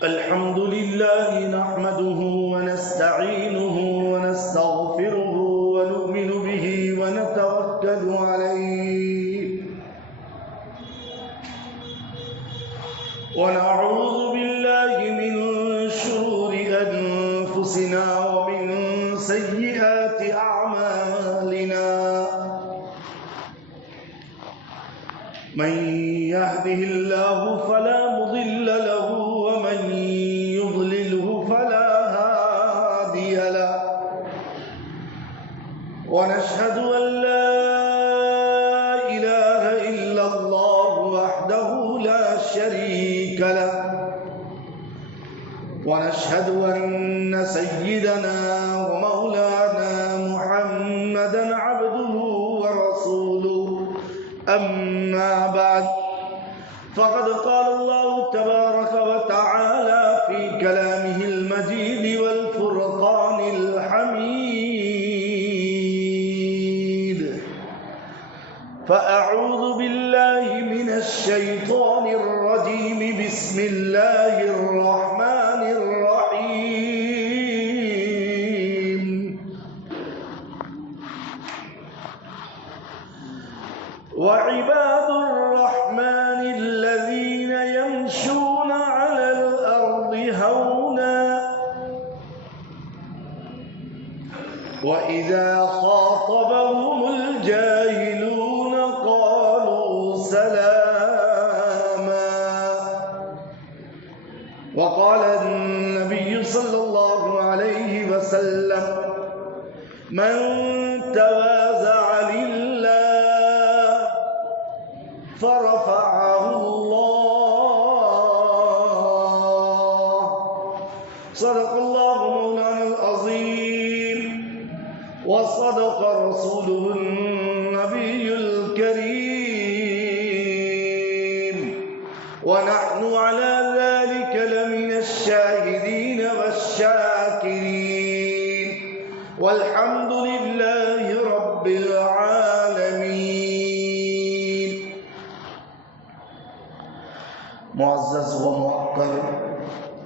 الحمد لله نحمده ونستعينه ونستغفره ونؤمن به ونتوكل عليه ونعوذ بالله من شرور أنفسنا ومن سيئات أعمالنا من يهده الله فلا مضل له ومن يضلله فلا هادي له ونشهد أن لا إله إلا الله وحده لا شريك له ونشهد أن سيدنا ومولانا محمدا عبده ورسوله أما بعد فقد قال الله تبارك وتعالى في كلامه المجيد والفرقان الحميد فأعوذ بالله من الشيطان الرجيم بسم الله الرحمن الرحيم وعباد الرحمن الذين يمشون على الأرض هونا وإذا خاطبهم الجاهلون قالوا سلاما وقال النبي صلى الله عليه وسلم من تواضع لله فرفعه الله صدق الله مولانا العظيم وصدق رسوله النبي الكريم ونحن على ذلك لمن الشاهدين والشاكرين والحمد لله رب العالمين. معزز و موقر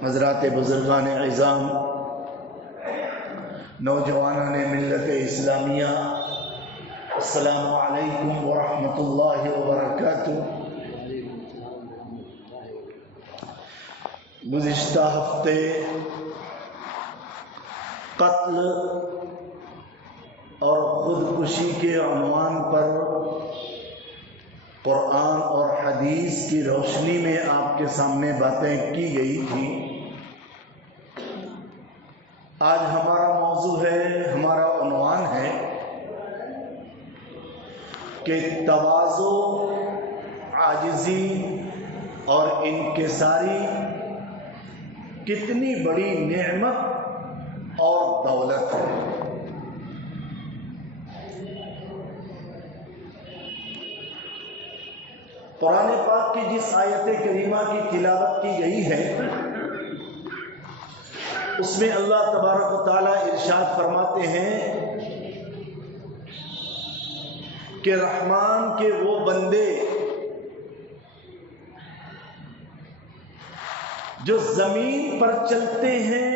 حضرات بزرگان عظام، نوجوانان ملت اسلامیہ، السلام علیکم ورحمۃ اللہ وبرکاتہ. گزشتہ ہفتے قتل اور خودکشی کے عنوان پر قرآن اور حدیث کی روشنی میں آپ کے سامنے باتیں کی گئی تھی. آج ہمارا موضوع ہے، ہمارا عنوان ہے کہ تواضع، عاجزی اور انکساری کتنی بڑی نعمت اور دولت ہے. قرآن پاک کی جس آیت کریمہ کی تلاوت کی گئی ہے اس میں اللہ تبارک و تعالی ارشاد فرماتے ہیں کہ رحمان کے وہ بندے جو زمین پر چلتے ہیں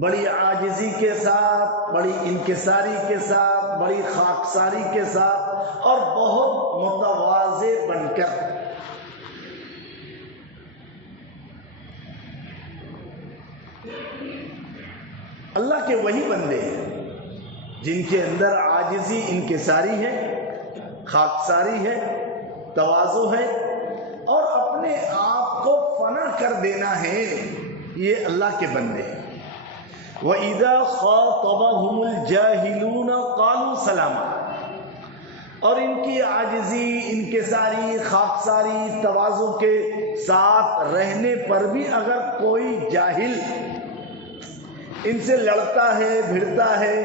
بڑی عاجزی کے ساتھ، بڑی انکساری کے ساتھ، بڑی خاکساری کے ساتھ اور بہت متواضع بن کر. اللہ کے وہی بندے ہیں جن کے اندر عاجزی، انکساری ہے، خاکساری ہے، تواضع ہے اور اپنے آپ کو فنا کر دینا ہے. یہ اللہ کے بندے ہیں. وَإِذَا خَاطَبَهُمُ الْجَاهِلُونَ قَالُوا سَلَامًا. اور ان کی عاجزی، انکساری، خاکساری، تواضع کے ساتھ رہنے پر بھی اگر کوئی جاہل ان سے لڑتا ہے، بھڑتا ہے،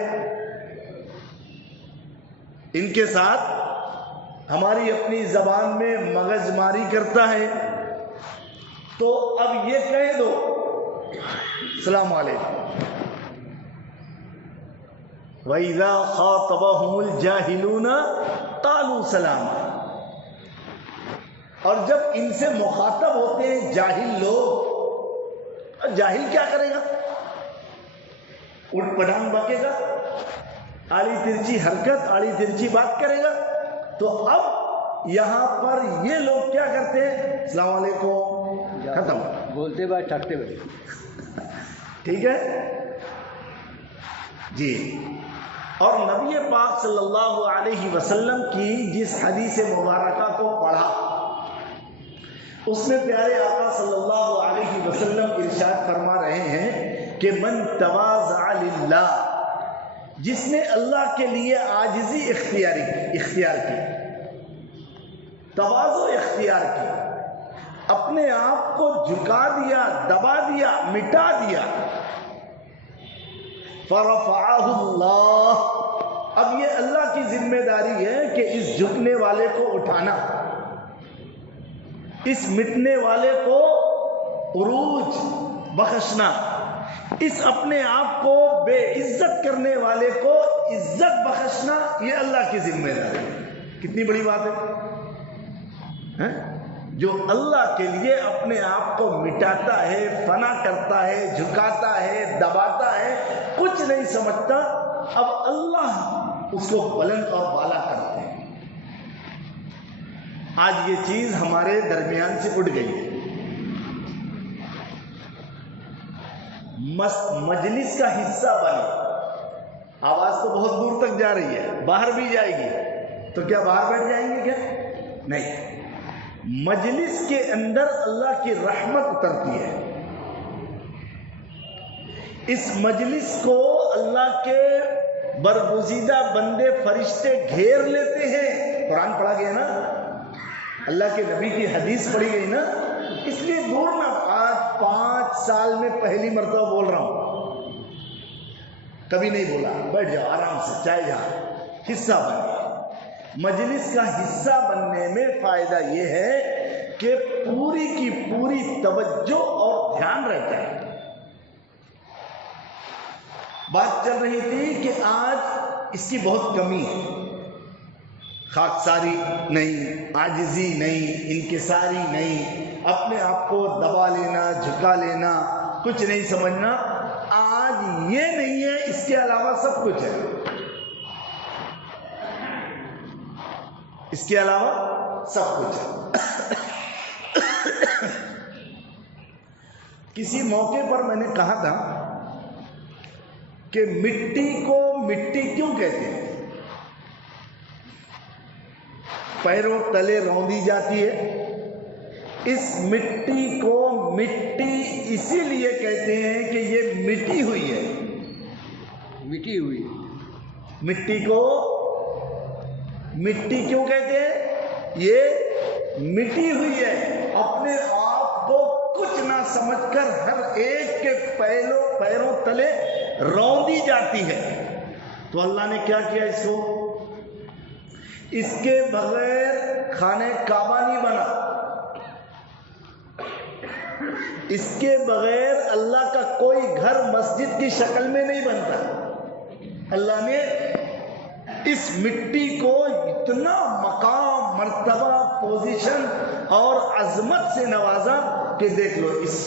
ان کے ساتھ ہماری اپنی زبان میں مغز ماری کرتا ہے، تو اب یہ کہہ دو السلام علیکم. وَإِذَا خَاطَبَهُمُ الْجَاهِلُونَ قَالُوا سَلَامًا. اور جب ان سے مخاطب ہوتے ہیں جاہل لوگ، جاہل کیا کرے گا؟ اٹھ پٹانگ بکے گا، آڑی ترچی حرکت، آڑی ترچی بات کرے گا. تو اب یہاں پر یہ لوگ کیا کرتے ہیں؟ السلام علیکم، ختم، بولتے بات ٹھگتے بڑے. ٹھیک ہے جی. اور نبی پاک صلی اللہ علیہ وسلم کی جس حدیث مبارکہ کو پڑھا، اس میں پیارے آقا صلی اللہ علیہ وسلم ارشاد فرما رہے ہیں کہ من تواضع للہ، جس نے اللہ کے لیے عاجزی اختیار کی، تواضع اختیار کی، اپنے آپ کو جھکا دیا، دبا دیا، مٹا دیا، فرفعہ اللہ. اب یہ اللہ کی ذمہ داری ہے کہ اس جھکنے والے کو اٹھانا، اس مٹنے والے کو عروج بخشنا، اس اپنے آپ کو بے عزت کرنے والے کو عزت بخشنا، یہ اللہ کی ذمہ داری ہے. کتنی بڑی بات ہے؟ جو اللہ کے لیے اپنے آپ کو مٹاتا ہے، فنا کرتا ہے، جھکاتا ہے، دباتا ہے، کچھ نہیں سمجھتا، اب اللہ اس کو بلند اور بالا کرتے ہیں. آج یہ چیز ہمارے درمیان سے اٹھ گئی ہے. مجلس کا حصہ بنے، آواز تو بہت دور تک جا رہی ہے، باہر بھی جائے گی، تو کیا باہر بیٹھ جائیں گے کیا؟ نہیں. مجلس کے اندر اللہ کی رحمت اترتی ہے. اس مجلس کو اللہ کے برگزیدہ بندے فرشتے گھیر لیتے ہیں. قرآن پڑھا گیا نا، اللہ کے نبی کی حدیث پڑھی گئی نا، اس لیے دور نہ. آج 5 سال میں پہلی مرتبہ بول رہا ہوں، کبھی نہیں بولا. بیٹھ جاؤ آرام سے، چائے جہاں حصہ بنے. مجلس کا حصہ بننے میں فائدہ یہ ہے کہ پوری کی پوری توجہ اور دھیان رہتا ہے. بات چل رہی تھی کہ آج اس کی بہت کمی ہے. خاکساری نہیں، عاجزی نہیں، انکساری نہیں، اپنے آپ کو دبا لینا، جھکا لینا، کچھ نہیں سمجھنا. آج یہ نہیں ہے، اس کے علاوہ سب کچھ ہے. اس کے علاوہ سب کچھ ہے. کسی موقع پر میں نے کہا تھا کہ مٹی کو مٹی کیوں کہتے ہیں؟ پیروں تلے روندی جاتی ہے. اس مٹی کو مٹی اسی لیے کہتے ہیں کہ یہ مٹی ہوئی ہے. مٹی ہوئی. مٹی کو مٹی کیوں کہتے ہیں؟ یہ مٹی ہوئی ہے. اپنے آپ کو کچھ نہ سمجھ کر ہر ایک کے پیروں تلے روندی جاتی ہے. تو اللہ نے کیا کیا اس کو؟ اس کے بغیر خانہ کعبہ نہیں بنا، اس کے بغیر اللہ کا کوئی گھر مسجد کی شکل میں نہیں بنتا. اللہ نے اس مٹی کو اتنا مقام، مرتبہ، پوزیشن اور عظمت سے نوازا کہ دیکھ لو اس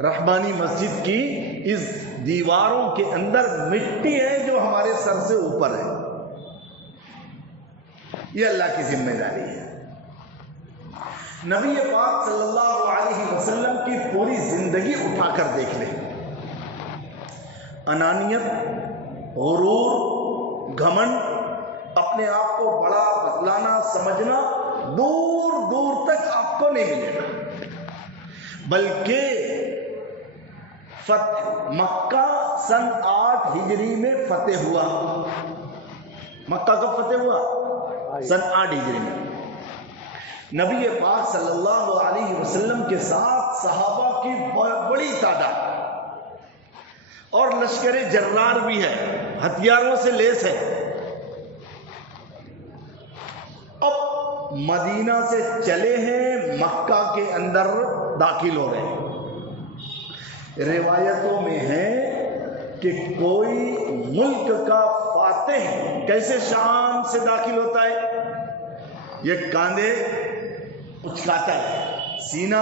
رحمانی مسجد کی اس دیواروں کے اندر مٹی ہے جو ہمارے سر سے اوپر ہے. یہ اللہ کی ذمہ داری ہے. نبی پاک صلی اللہ علیہ وسلم کی پوری زندگی اٹھا کر دیکھ لیں. انانیت، غرور، گھمنڈ، اپنے آپ کو بڑا بتلانا، سمجھنا دور دور تک آپ کو نہیں ملے گا. بلکہ مکہ سن 8 ہجری میں فتح ہوا. مکہ کب فتح ہوا؟ سن 8 ہجری میں. نبی پاک صلی اللہ علیہ وسلم کے ساتھ صحابہ کی بڑی تعداد اور لشکر جرار بھی ہے، ہتھیاروں سے لیس ہے. اب مدینہ سے چلے ہیں، مکہ کے اندر داخل ہو رہے ہیں. روایتوں میں ہے کہ کوئی ملک کا فاتح کیسے شان سے داخل ہوتا ہے؟ یہ کاندھے اچکاتا ہے، سینہ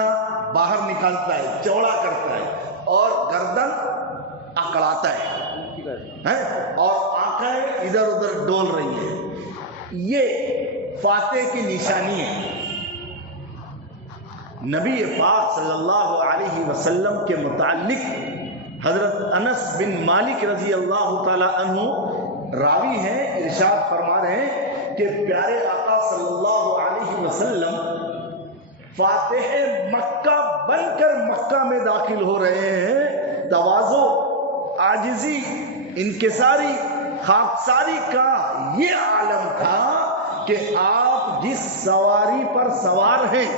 باہر نکالتا ہے، چوڑا کرتا ہے اور گردن اکڑاتا ہے اور آنکھیں ادھر ادھر ڈول رہی ہیں. یہ فاتح کی نشانی ہے. نبی پاک صلی اللہ علیہ وسلم کے متعلق حضرت انس بن مالک رضی اللہ تعالی عنہ راوی ہیں، ارشاد فرما رہے ہیں کہ پیارے آقا صلی اللہ علیہ وسلم فاتح مکہ بن کر مکہ میں داخل ہو رہے ہیں. تواضع، عاجزی، انکساری، خاکساری کا یہ عالم تھا کہ آپ جس سواری پر سوار ہیں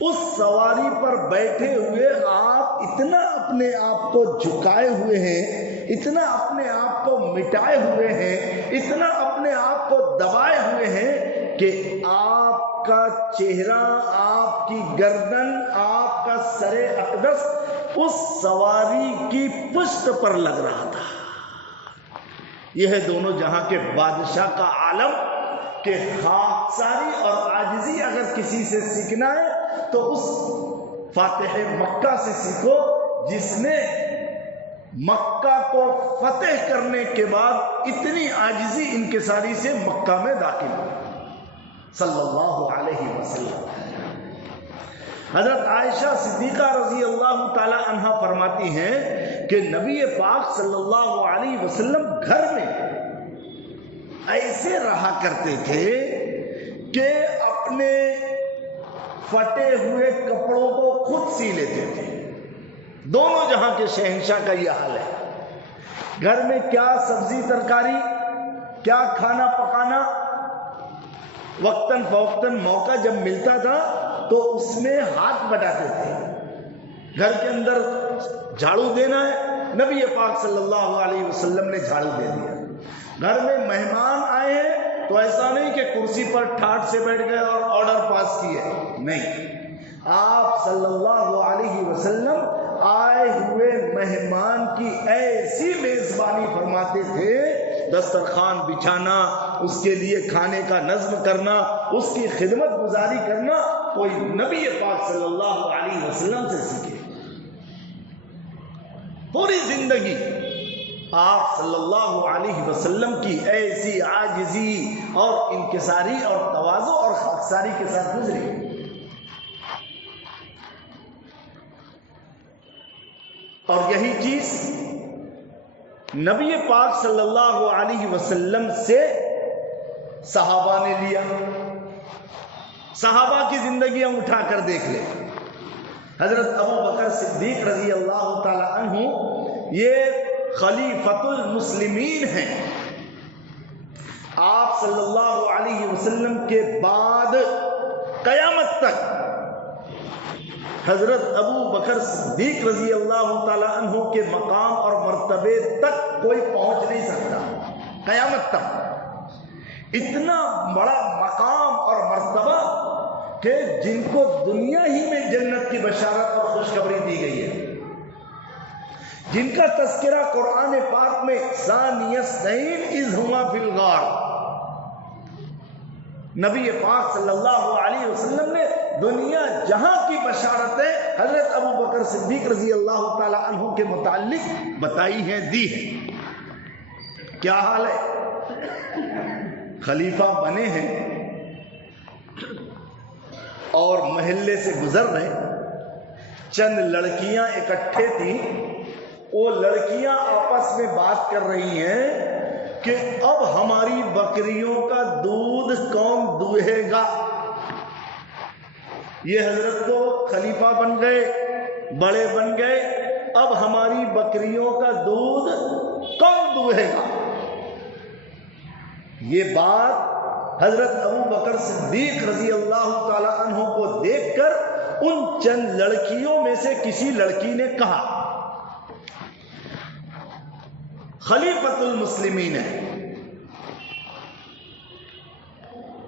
اس سواری پر بیٹھے ہوئے آپ اتنا اپنے آپ کو جھکائے ہوئے ہیں، اتنا اپنے آپ کو مٹائے ہوئے ہیں، اتنا اپنے آپ کو دبائے ہوئے ہیں کہ آپ کا چہرہ، آپ کی گردن، آپ کا سر اقدس اس سواری کی پشت پر لگ رہا تھا. یہ ہے دونوں جہاں کے بادشاہ کا عالم کہ خاکساری اور عاجزی اگر کسی سے سیکھنا ہے تو اس فاتح مکہ سے سیکھو جس نے مکہ کو فتح کرنے کے بعد اتنی عاجزی انکساری سے مکہ میں داخل ہوا صلی اللہ علیہ وسلم. حضرت عائشہ صدیقہ رضی اللہ تعالی عنہا فرماتی ہیں کہ نبی پاک صلی اللہ علیہ وسلم گھر میں ایسے رہا کرتے تھے کہ اپنے پھٹے ہوئے کپڑوں کو خود سی لیتے تھے. دونوں جہاں کے شہنشاہ کا یہ حال ہے. گھر میں کیا سبزی ترکاری، کیا کھانا پکانا، وقتاً فوقتاً موقع جب ملتا تھا تو اس میں ہاتھ بٹاتے تھے. گھر کے اندر جھاڑو دینا ہے، نبی پاک صلی اللہ علیہ وسلم نے جھاڑو دے دیا. گھر میں مہمان آئے ہیں تو ایسا نہیں کہ کرسی پر ٹھاٹ سے بیٹھ گئے اور آرڈر پاس کیے، نہیں. آپ صلی اللہ علیہ وسلم آئے ہوئے مہمان کی ایسی میزبانی فرماتے تھے، دسترخوان بچھانا، اس کے لیے کھانے کا نظم کرنا، اس کی خدمت گزاری کرنا کوئی نبی پاک صلی اللہ علیہ وسلم سے سیکھے. پوری زندگی آپ صلی اللہ علیہ وسلم کی ایسی عاجزی اور انکساری اور تواضع اور خاکساری کے ساتھ گزری. اور یہی چیز نبی پاک صلی اللہ علیہ وسلم سے صحابہ نے لیا. صحابہ کی زندگیاں اٹھا کر دیکھ لیں. حضرت ابو بکر صدیق رضی اللہ تعالی عنہ یہ خلیفۃ المسلمین ہیں. آپ صلی اللہ علیہ وسلم کے بعد قیامت تک حضرت ابو بکر صدیق رضی اللہ تعالی عنہ کے مقام اور مرتبے تک کوئی پہنچ نہیں سکتا قیامت تک. اتنا بڑا مقام اور مرتبہ کہ جن کو دنیا ہی میں جنت کی بشارت اور خوشخبری دی گئی ہے، جن کا تذکرہ قرآن پاک میں ثانی اثنین اذ ہما فی الغار، نبی پاک صلی اللہ علیہ وسلم نے دنیا جہاں کی بشارتیں حضرت ابو بکر صدیق رضی اللہ تعالی عنہ کے متعلق بتائی ہیں، دی ہیں. کیا حال ہے؟ خلیفہ بنے ہیں اور محلے سے گزر رہے، چند لڑکیاں اکٹھے تھیں. وہ لڑکیاں آپس میں بات کر رہی ہیں کہ اب ہماری بکریوں کا دودھ کون دوہے گا. یہ حضرت کو خلیفہ بن گئے، بڑے بن گئے، اب ہماری بکریوں کا دودھ کون دوہے گا؟ یہ بات حضرت ابو بکر صدیق رضی اللہ تعالی عنہ کو دیکھ کر ان چند لڑکیوں میں سے کسی لڑکی نے کہا، خلیفۃ المسلمین ہے،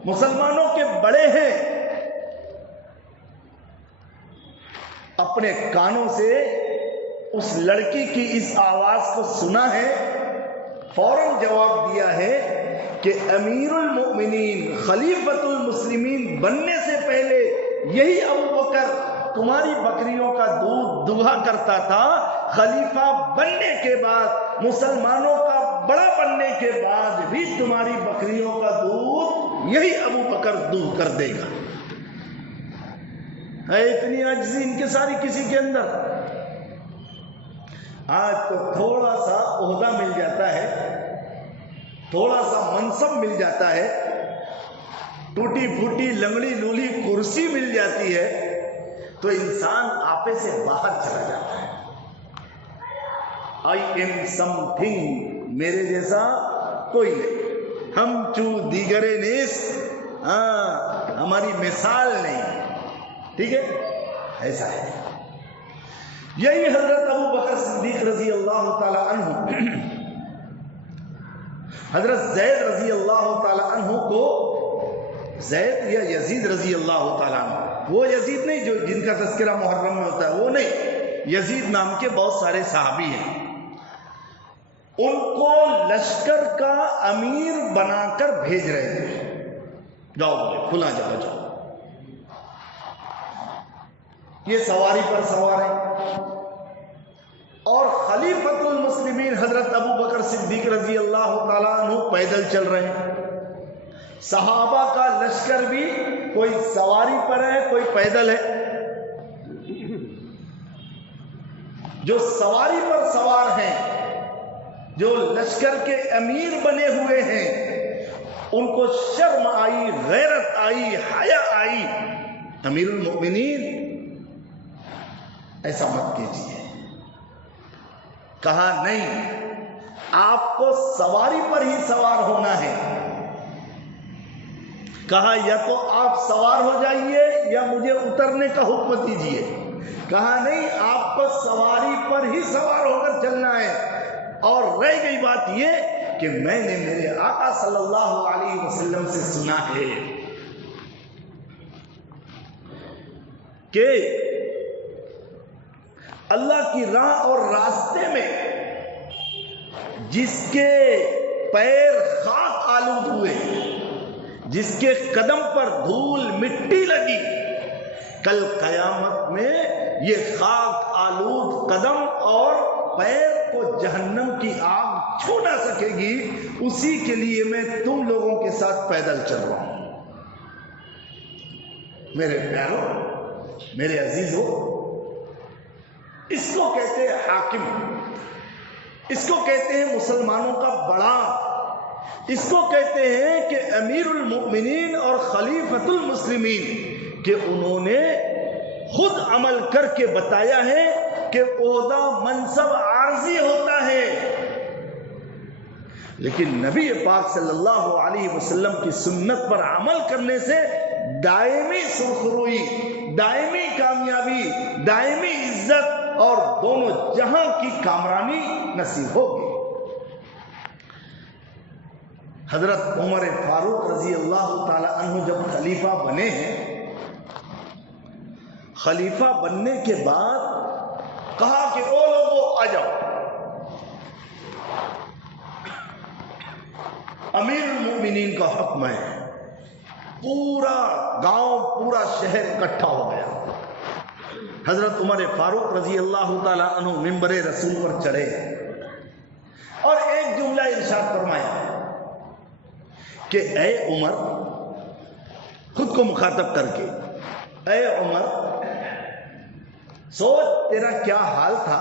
مسلمانوں کے بڑے ہیں، اپنے کانوں سے اس لڑکی کی اس آواز کو سنا ہے، فوراً جواب دیا ہے کہ امیر المؤمنین خلیفۃ المسلمین بننے سے پہلے یہی ابو بکر تمہاری بکریوں کا دودھ دہا کرتا تھا، خلیفہ بننے کے بعد، مسلمانوں کا بڑا بننے کے بعد بھی تمہاری بکریوں کا دودھ یہی ابو بکر دودھ کر دے گا۔ ہے اتنی عاجزی انکساری کسی کے اندر؟ آج تو تھوڑا سا عہدہ مل جاتا ہے، تھوڑا سا منصب مل جاتا ہے، ٹوٹی پھوٹی لنگڑی لولی کرسی مل جاتی ہے تو انسان آپے سے باہر چلا جاتا ہے۔ آئی ایم سم تھنگ، میرے جیسا کوئی نہیں، ہم چو دیگرے نیس، ہماری مثال نہیں، ٹھیک ہے، ایسا ہے۔ یہی حضرت ابو بکر صدیق رضی اللہ تعالی عنہ حضرت زید رضی اللہ تعالی عنہ کو، زید یا یزید رضی اللہ تعالی عنہ، وہ یزید نہیں جو جن کا تذکرہ محرم میں ہوتا ہے، وہ نہیں، یزید نام کے بہت سارے صحابی ہیں، ان کو لشکر کا امیر بنا کر بھیج رہے تھے، جاؤ بولے کھلا جگہ جاؤ، یہ سواری پر سوار ہیں، اور خلیفۃ المسلمین حضرت ابو بکر صدیق رضی اللہ تعالیٰ عنہ پیدل چل رہے ہیں، صحابہ کا لشکر بھی کوئی سواری پر ہے، کوئی پیدل ہے۔ جو سواری پر سوار ہیں، جو لشکر کے امیر بنے ہوئے ہیں، ان کو شرم آئی، غیرت آئی، حیا آئی، امیر المؤمنین ایسا مت کیجیے۔ کہا نہیں، آپ کو سواری پر ہی سوار ہونا ہے، کہا یا تو آپ سوار ہو جائیے یا مجھے اترنے کا حکم دیجیے، کہا نہیں، آپ کو سواری پر ہی سوار ہو کر چلنا ہے۔ اور رہ گئی بات یہ کہ میں نے میرے آقا صلی اللہ علیہ وسلم سے سنا ہے کہ اللہ کی راہ اور راستے میں جس کے پیر خاک آلود ہوئے، جس کے قدم پر دھول مٹی لگی، کل قیامت میں یہ خاک آلود قدم اور پیر کو جہنم کی آگ چھو نہ سکے گی، اسی کے لیے میں تم لوگوں کے ساتھ پیدل چل رہا ہوں۔ میرے پیاروں، میرے عزیزوں، اس کو کہتے ہیں حاکم، اس کو کہتے ہیں مسلمانوں کا بڑا، اس کو کہتے ہیں کہ امیر المؤمنین اور خلیفۃ المسلمین، کہ انہوں نے خود عمل کر کے بتایا ہے کہ عہدہ منصب عارضی ہوتا ہے، لیکن نبی پاک صلی اللہ علیہ وسلم کی سنت پر عمل کرنے سے دائمی سرخروئی، دائمی کامیابی، دائمی عزت اور دونوں جہاں کی کامرانی نصیب ہوگی۔ حضرت عمر فاروق رضی اللہ تعالی عنہ جب خلیفہ بنے ہیں، خلیفہ بننے کے بعد کہا کہ او لوگو آ جاؤ، امیر المؤمنین کا حکم ہے۔ پورا گاؤں، پورا شہر اکٹھا ہو گیا۔ حضرت عمر فاروق رضی اللہ تعالی عنہ منبر رسول پر چڑھے اور ایک جملہ ارشاد فرمایا کہ اے عمر، خود کو مخاطب کر کے، اے عمر، سوچ تیرا کیا حال تھا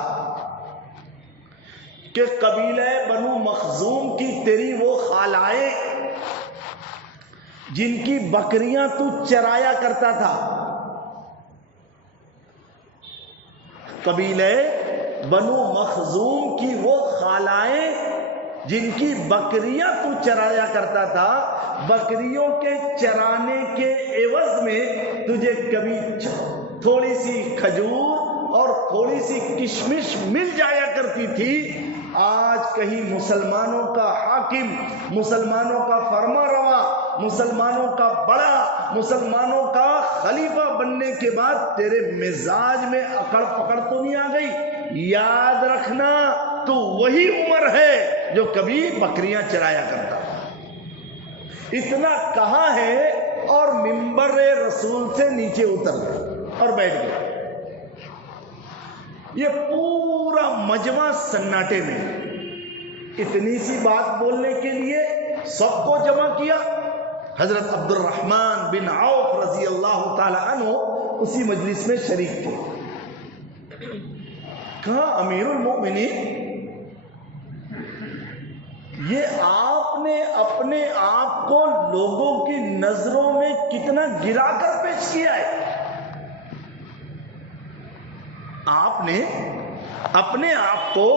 کہ قبیلہ بنو مخزوم کی تیری وہ خالائیں جن کی بکریاں تو چرایا کرتا تھا، قبیلہ بنو مخزوم کی وہ خالائیں جن کی بکریاں تو چرایا کرتا تھا، بکریوں کے چرانے کے عوض میں تجھے کبھی تھوڑی سی کھجور اور تھوڑی سی کشمش مل جایا کرتی تھی، آج کہیں مسلمانوں کا حاکم، مسلمانوں کا فرما روا، مسلمانوں کا بڑا، مسلمانوں کا خلیفہ بننے کے بعد تیرے مزاج میں اکڑ پکڑ تو نہیں آ گئی؟ یاد رکھنا تو وہی عمر ہے جو کبھی بکریاں چرایا کرتا۔ اتنا کہا ہے اور منبر رسول سے نیچے اتر گئے اور بیٹھ گئے۔ یہ پورا مجمع سناٹے میں، اتنی سی بات بولنے کے لیے سب کو جمع کیا۔ حضرت عبد الرحمن بن عوف رضی اللہ تعالی عنہ اسی مجلس میں شریک تھے۔ کہا امیر المؤمنین، یہ آپ نے اپنے آپ کو لوگوں کی نظروں میں کتنا گرا کر پیش کیا ہے؟ آپ نے اپنے آپ کو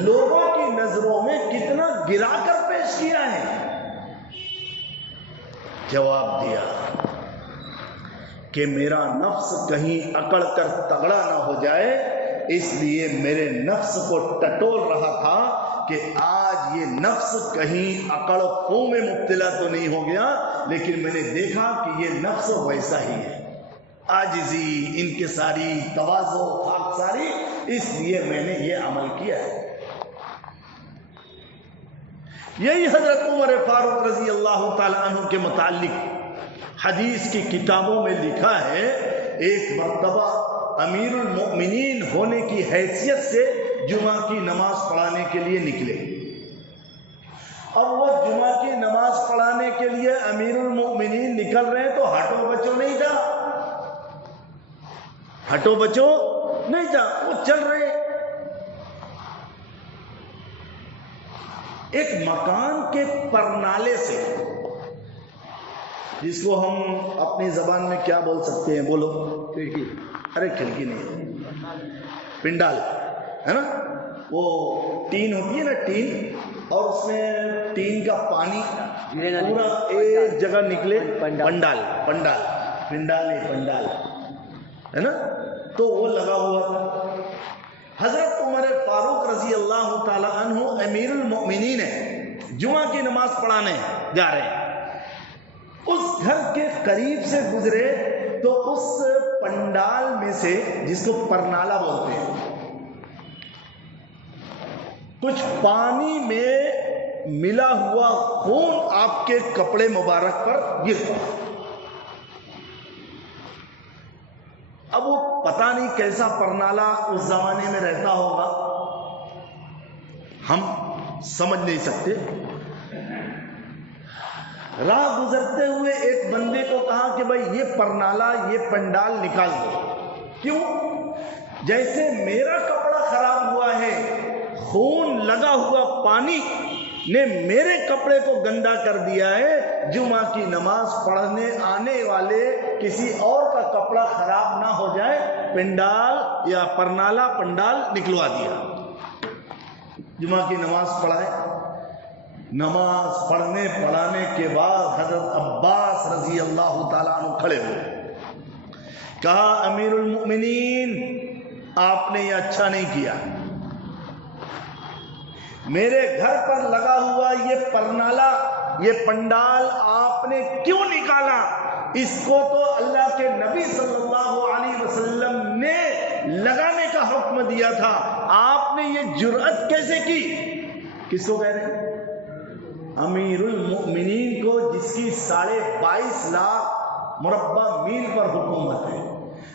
لوگوں کی نظروں میں کتنا گرا کر پیش کیا ہے؟ جواب دیا کہ میرا نفس کہیں اکڑ کر تگڑا نہ ہو جائے، اس لیے میرے نفس کو ٹٹول رہا تھا کہ آج یہ نفس کہیں اکڑ خوں میں مبتلا تو نہیں ہو گیا، لیکن میں نے دیکھا کہ یہ نفس ویسا ہی ہے، عاجزی، انکساری، تواضع، خاکساری، اس لیے میں نے یہ عمل کیا ہے۔ یہی حضرت عمر فاروق رضی اللہ تعالی عنہ کے متعلق حدیث کی کتابوں میں لکھا ہے، ایک مرتبہ امیر المؤمنین ہونے کی حیثیت سے جمعہ کی نماز پڑھانے کے لیے نکلے، اور وہ جمعہ کی نماز پڑھانے کے لیے امیر المؤمنین نکل رہے ہیں تو ہٹو بچو نہیں تھا، ہٹو بچو نہیں تھا، وہ چل رہے۔ ایک مکان کے پرنالے سے، جس کو ہم اپنی زبان میں کیا بول سکتے ہیں، بولو؟ کھڑکی؟ ارے کھڑکی نہیں، پنڈال ہے نا، وہ ٹین ہوتی ہے نا، ٹین، اور اس میں ٹین کا پانی پورا ایک جگہ نکلے، پنڈال، پنڈال، پنڈال نہیں، پنڈال ہے نا، تو وہ لگا ہوا تھا۔ حضرت عمر فاروق رضی اللہ تعالی عنہ امیر المؤمنین ہے، جمعہ کی نماز پڑھانے جا رہے ہیں، اس گھر کے قریب سے گزرے تو اس پنڈال میں سے، جس کو پرنالہ بولتے ہیں، کچھ پانی میں ملا ہوا خون آپ کے کپڑے مبارک پر گرتا۔ اب وہ پتہ نہیں کیسا پرنالہ اس زمانے میں رہتا ہوگا، ہم سمجھ نہیں سکتے۔ راہ گزرتے ہوئے ایک بندے کو کہا کہ بھائی یہ پرنالہ، یہ پنڈال نکال دو۔ کیوں؟ جیسے میرا کپڑا خراب ہوا ہے، خون لگا ہوا پانی نے میرے کپڑے کو گندا کر دیا ہے، جمعہ کی نماز پڑھنے آنے والے کسی اور کا کپڑا خراب نہ ہو جائے، پنڈال یا پرنالہ پنڈال نکلوا دیا۔ جمعہ کی نماز پڑھائے، نماز پڑھنے پڑھانے کے بعد حضرت عباس رضی اللہ تعالیٰ عنہ کھڑے ہوئے، کہا امیر المؤمنین آپ نے یہ اچھا نہیں کیا، میرے گھر پر لگا ہوا یہ پرنالہ، یہ پنڈال آپ نے کیوں نکالا؟ اس کو تو اللہ کے نبی صلی اللہ علیہ وسلم نے لگانے کا حکم دیا تھا، آپ نے یہ جرأت کیسے کی؟ کس کو کہہ رہے ہیں؟ امیر المؤمنین کو، جس کی 22.5 لاکھ مربع میل پر حکومت ہے،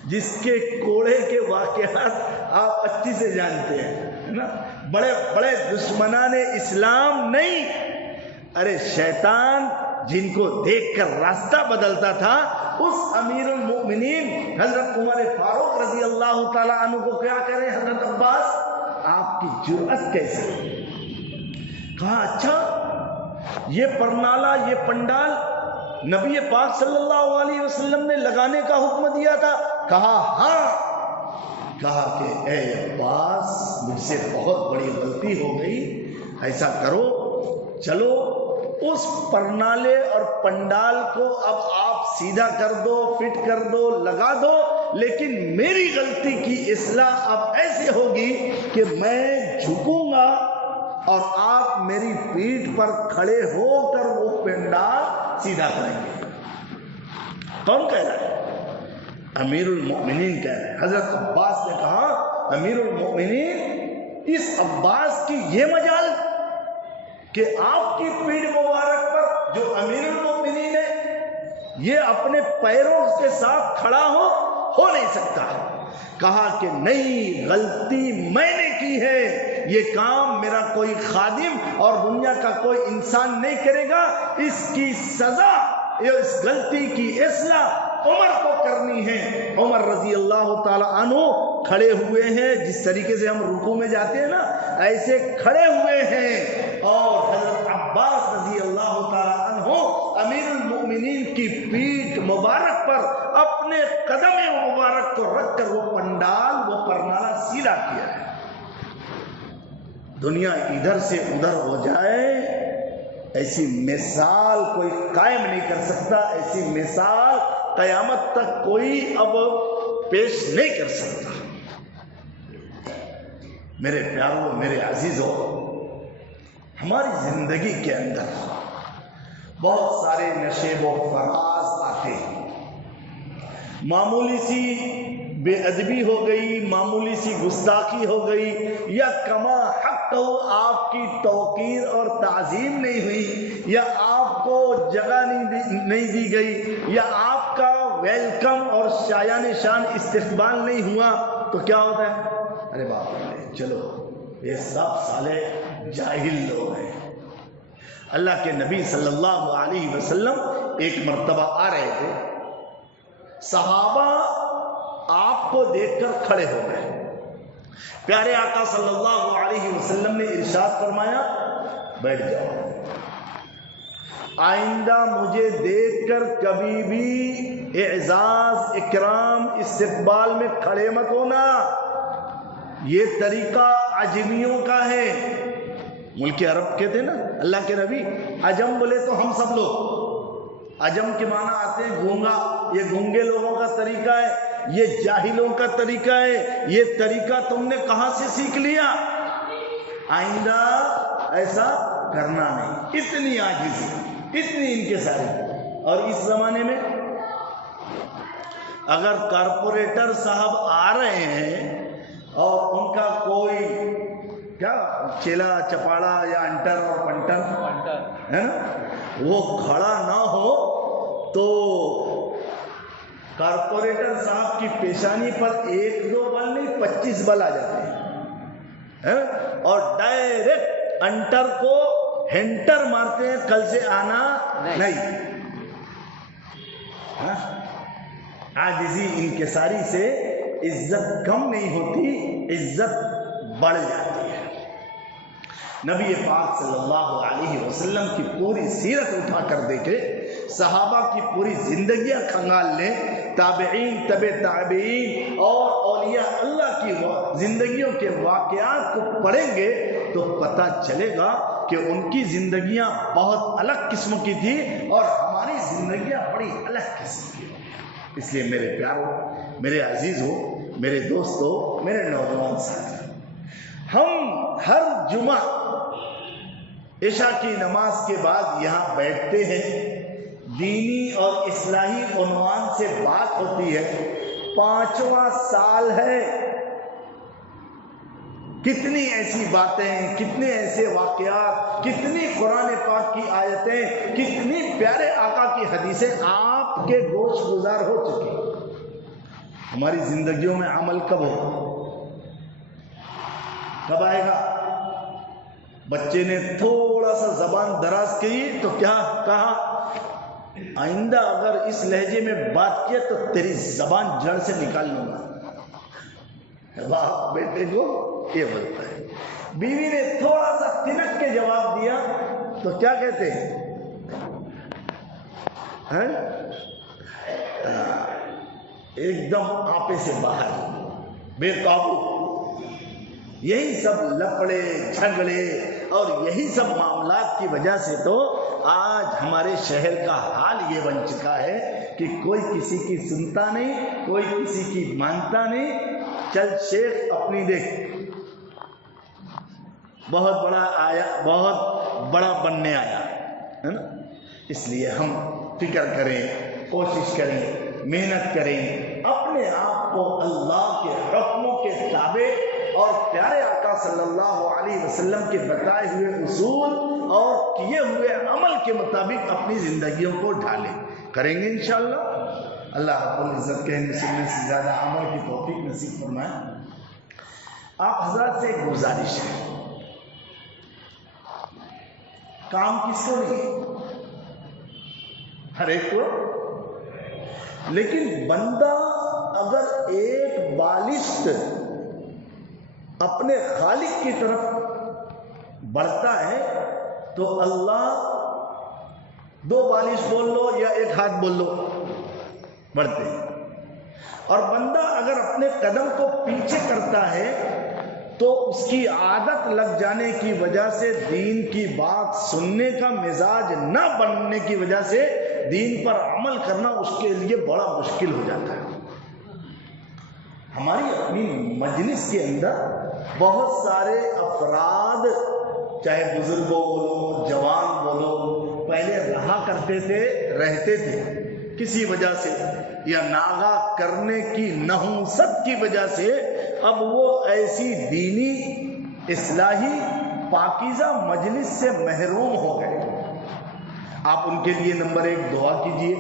جس کے کوڑے کے واقعات آپ اچھی سے جانتے ہیں نا، بڑے بڑے دشمنان اسلام نہیں، ارے شیطان جن کو دیکھ کر راستہ بدلتا تھا، اس امیر المؤمنین حضرت عمر فاروق رضی اللہ تعالی عنہ کو کیا کرے حضرت عباس، آپ کی جرأت کیسے؟ کہا اچھا یہ پرنالہ، یہ پنڈال نبی پاک صلی اللہ علیہ وسلم نے لگانے کا حکم دیا تھا؟ کہا ہاں، کہا کہ اے عباس مجھ سے بہت بڑی غلطی ہو گئی، ایسا کرو چلو اس پرنالے اور پنڈال کو اب آپ سیدھا کر دو، فٹ کر دو، لگا دو، لیکن میری غلطی کی اصلاح اب ایسے ہوگی کہ میں جھکوں گا اور آپ میری پیٹھ پر کھڑے ہو کر وہ پنڈال سیدھا کریں گے۔ کون کہہ رہا ہے؟ امیر المؤمنین کہہ رہے ہیں۔ حضرت عباس نے کہا امیر المؤمنین، اس عباس کی یہ مجال کہ آپ کی پیٹھ مبارک پر جو امیر المؤمنین ہے یہ اپنے پیروں کے ساتھ کھڑا ہو نہیں سکتا۔ کہا کہ نہیں، غلطی میں نے کی ہے، یہ کام میرا کوئی خادم اور دنیا کا کوئی انسان نہیں کرے گا، اس کی سزا، اس غلطی کی اصلاح عمر کو کرنی ہے۔ عمر رضی اللہ تعالی عنہ کھڑے ہوئے ہیں، جس طریقے سے ہم رکوع میں جاتے ہیں نا ایسے کھڑے ہوئے ہیں، اور حضرت عباس رضی اللہ تعالی عنہ امیر المؤمنین کی پیٹھ مبارک پر اپنے قدم مبارک کو رکھ کر وہ پنڈال، وہ پرنالہ سیدھا کیا ہے۔ دنیا ادھر سے ادھر ہو جائے ایسی مثال کوئی قائم نہیں کر سکتا، ایسی مثال قیامت تک کوئی اب پیش نہیں کر سکتا۔ میرے پیاروں، میرے عزیزوں، ہماری زندگی کے اندر بہت سارے نشیب و فراز آتے ہیں۔ معمولی سی بے ادبی ہو گئی، معمولی سی گستاخی ہو گئی، یا کما حق آپ کی توقیر اور تعظیم نہیں ہوئی، یا آپ کو جگہ نہیں دی گئی، یا آپ کا ویلکم اور شایان شان استقبال نہیں ہوا، تو کیا ہوتا ہے؟ ارے باپ رے، چلو یہ سب سالے جاہل لوگ ہیں۔ اللہ کے نبی صلی اللہ علیہ وسلم ایک مرتبہ آ رہے تھے، صحابہ آپ کو دیکھ کر کھڑے ہو گئے۔ پیارے آقا صلی اللہ علیہ وسلم نے ارشاد فرمایا بیٹھ جاؤ، آئندہ مجھے دیکھ کر کبھی بھی اعزاز، اکرام، استقبال میں کھڑے مت ہونا، یہ طریقہ عجمیوں کا ہے۔ ملک عرب کے تھے نا اللہ کے نبی، عجم بولے تو ہم سب لوگ، عجم کے معنی آتے ہیں گونگا، یہ گونگے لوگوں کا طریقہ ہے، یہ جاہلوں کا طریقہ ہے، یہ طریقہ تم نے کہاں سے سیکھ لیا؟ آئندہ ایسا کرنا نہیں۔ اتنی عاجزی، اتنی انکساری۔ اور اس زمانے میں اگر کارپوریٹر صاحب آ رہے ہیں اور ان کا کوئی کیا چیلا چپاڑا یا انٹر اور پنٹر ہے نا، وہ کھڑا نہ ہو تو کارپوریٹر صاحب کی پیشانی پر 1-2 بل نہیں 25 بل آ جاتے ہیں، اور ڈائریکٹ انٹر کو ہینٹر مارتے ہیں، کل سے آنا نہیں۔ عاجزی، انکساری سے عزت کم نہیں ہوتی، عزت بڑھ جاتی ہے۔ نبی پاک صلی اللہ علیہ وسلم کی پوری سیرت اٹھا کر دیکھے، صحابہ کی پوری زندگیاں کھنگال لیں، تابعین، تبع تابعین اور اولیاء اللہ کی زندگیوں کے واقعات کو پڑھیں گے تو پتہ چلے گا کہ ان کی زندگیاں بہت الگ قسم کی تھی اور ہماری زندگیاں بڑی الگ قسم کی۔ اس لیے میرے پیاروں، میرے عزیزوں، میرے دوستوں، میرے نوجوان ساتھی، ہم ہر جمعہ عشاء کی نماز کے بعد یہاں بیٹھتے ہیں، دینی اور اصلاحی عنوان سے بات ہوتی ہے۔ 5واں سال ہے، کتنی ایسی باتیں، کتنے ایسے واقعات، کتنی قرآن پاک کی آیتیں، کتنی پیارے آقا کی حدیثیں آپ کے گوش گزار ہو چکی۔ ہماری زندگیوں میں عمل کب ہوگا؟ کب آئے گا؟ بچے نے تھوڑا سا زبان دراز کی تو کیا کہا؟ آئندہ اگر اس لہجے میں بات کیا تو تیری زبان جڑ سے نکال لوں گا۔ باپ بیٹے کو یہ بولتا ہے۔ بیوی نے تھوڑا سا تنک کے جواب دیا تو کیا کہتے ہیں؟ ایک دم آپے سے باہر۔ بے قابو. یہی سب لفڑے جھگڑے اور یہی سب معاملات کی وجہ سے تو آج ہمارے شہر کا حال یہ بن چکا ہے کہ کوئی کسی کی سنتا نہیں، کوئی کسی کی مانتا نہیں. چل شیخ اپنی دیکھ، بہت بڑا آیا، بہت بڑا بننے آیا ہے نا. اس لیے ہم فکر کریں، کوشش کریں، محنت کریں، اپنے آپ کو اللہ کے حکموں کے تابع اور پیارے آقا صلی اللہ علیہ وسلم کے بتائے ہوئے اصول اور کیے ہوئے عمل کے مطابق اپنی زندگیوں کو ڈھالیں. کریں گے انشاءاللہ. اللہ رب العزت کہنے سننے سے زیادہ عمل کی توفیق نصیب فرمائے. آپ حضرات سے ایک گزارش ہے، کام کس کو نہیں، ہر ایک کو، لیکن بندہ اگر ایک بالشت اپنے خالق کی طرف بڑھتا ہے تو اللہ 2 بالش بول لو یا 1 ہاتھ بول لو بڑھتے ہیں. اور بندہ اگر اپنے قدم کو پیچھے کرتا ہے تو اس کی عادت لگ جانے کی وجہ سے، دین کی بات سننے کا مزاج نہ بننے کی وجہ سے دین پر عمل کرنا اس کے لیے بڑا مشکل ہو جاتا ہے. ہماری اپنی مجلس کے اندر بہت سارے افراد، چاہے بزرگ بولو، جوان بولو، پہلے رہا کرتے تھے، رہتے تھے، کسی وجہ سے یا ناغا کرنے کی نحوست کی وجہ سے اب وہ ایسی دینی اصلاحی پاکیزہ مجلس سے محروم ہو گئے. آپ ان کے لیے نمبر 1 دعا کیجئے،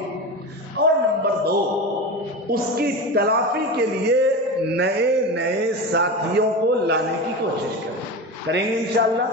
اور نمبر 2 اس کی تلافی کے لیے نئے ساتھیوں کو لانے کی کوشش کریں گے انشاءاللہ.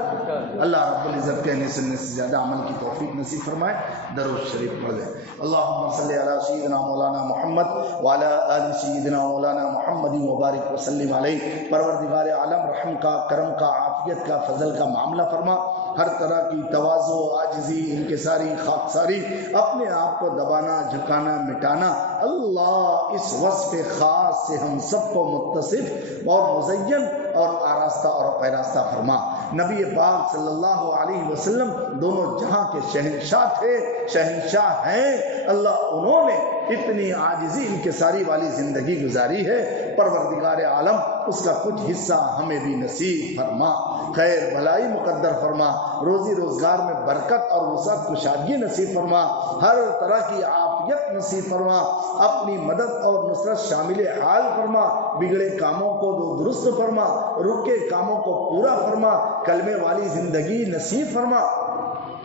اللہ رب العزت کہنے سننے سے زیادہ عمل کی توفیق نصیب فرمائے. درود شریف پڑھ لیں. اللہم صلی علی سیدنا مولانا محمد وعلی آل سیدنا مولانا محمد مبارک وسلم علیہ. پروردگار عالم رحم کا، کرم کا، عافیت کا، فضل کا معاملہ فرما. ہر طرح کی تواضع، عاجزی، انکساری، خاکساری، اپنے آپ کو دبانا، جھکانا، مٹانا، اللہ اس وصف خاص سے ہم سب کو متصف اور مزین اور آراستہ اور پیراستہ فرما. نبی پاک صلی اللہ علیہ وسلم دونوں جہاں کے شہنشاہ تھے، شہنشاہ ہیں. اللہ انہوں نے اتنی عاجزی انکساری والی زندگی گزاری ہے. پروردگار عالم اس کا کچھ حصہ ہمیں بھی نصیب فرما. خیر بھلائی مقدر فرما. روزی روزگار میں برکت اور وسعت کشادگی نصیب فرما. ہر طرح کی عافیت نصیب فرما. اپنی مدد اور نصرت شامل حال فرما. بگڑے کاموں کو درست فرما، رکے کاموں کو پورا فرما. کلمے والی زندگی نصیب فرما.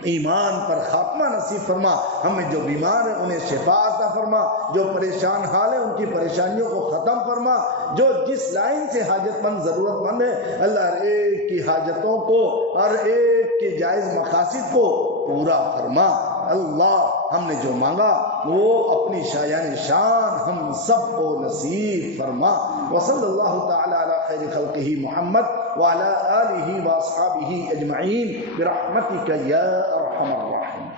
ایمان پر خاتمہ نصیب فرما. ہمیں جو بیمار ہیں انہیں شفا عطا فرما. جو پریشان حال ہیں ان کی پریشانیوں کو ختم فرما. جو جس لائن سے حاجت مند ضرورت مند ہے اللہ ہر ایک کی حاجتوں کو، ہر ایک کے جائز مقاصد کو پورا فرما. اللہ ہم نے جو مانگا وہ اپنی شایان شان ہم سب کو نصیب فرما. وصلی اللہ تعالی علی خیر خلقہ محمد وعلى آلہ واصحابہ اجمعین برحمتک یا ارحم الراحمین.